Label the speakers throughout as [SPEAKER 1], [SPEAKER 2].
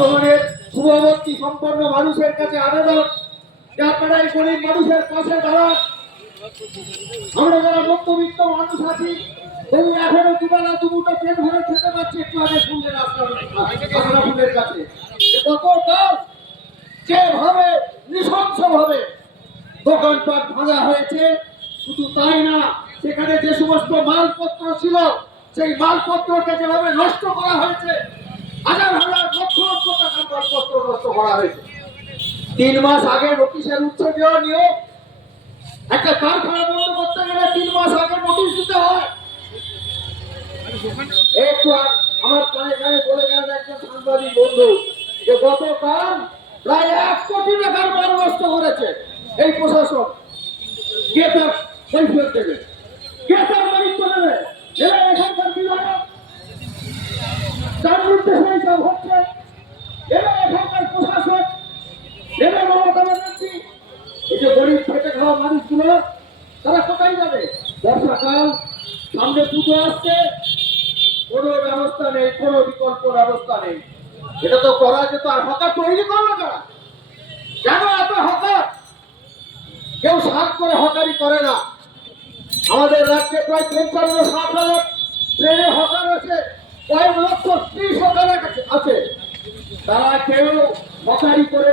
[SPEAKER 1] বর্তমানের শুভবর্তী সম্পন্ন মানুষের কাছে আবেদন যে আপনারা এই গরিব মানুষের পাশে দাঁড়ান আমরা যারা মধ্যবিত্ত মানুষ আছি তবু এখনও দুবেলা খেতে পারছি, একটু আগে আশরাফুলের কাছে। দোকানপাট ভাঙা হয়েছে, শুধু তাই না, সেখানে যে সমস্ত মালপত্র ছিল, সেই মালপত্রকে যেভাবে নষ্ট করা হয়েছে, হাজার হাজার লক্ষ টাকার মালপত্র নষ্ট করা হয়েছে। তিন মাস আগে নোটিশের উচ্চ নিয়োগ। একটা কারখানা বন্ধ করতে গেলে তিন মাস আগে নোটিশ দিতে হয়। একটু আমার কানে কানে বলে গেলেন একজন সাংবাদিক বন্ধু, যে গতকাল প্রায় এক কোটি টাকার মাল নষ্ট করেছে এই প্রশাসন কে তার কৈফিয়ত দেবে? কে তার দায়িত্ব নেবে? এরা এখানকার বিধায়ক। তার সব হচ্ছে এরা এখানকার প্রশাসক এরা মমতা ব্যানার্জি এই যে খেটে খাওয়া মানুষগুলো তারা কোথায় যাবে। বর্ষাকাল সামনে পুজো আসছে, কোনো ব্যবস্থা নেই, কোনো বিকল্প ব্যবস্থা নেই। এটা তো করা যেত আর হকার তৈরি করল না। কেন এত হকার? কেউ সাত করে হকারি করে না। আমাদের রাজ্যে প্রায় পঞ্চান্ন, ষাট হাজার ট্রেনে হকার আছে কয়েক লক্ষ ত্রিশ হকার আছে। তারা কেউ হকারি করে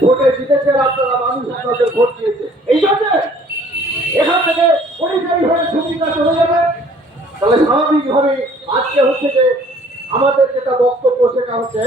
[SPEAKER 1] ভোটে জিতেছে আপনারা মানুষ আপনাদের ভোট দিয়েছে। এই জন্য এখান থেকে পরিযায়ী হয়ে ছবিটা চলে যাবে। তাহলে স্বাভাবিকভাবে আজকে হচ্ছে যে আমাদের যেটা বক্তব্য সেটা হচ্ছে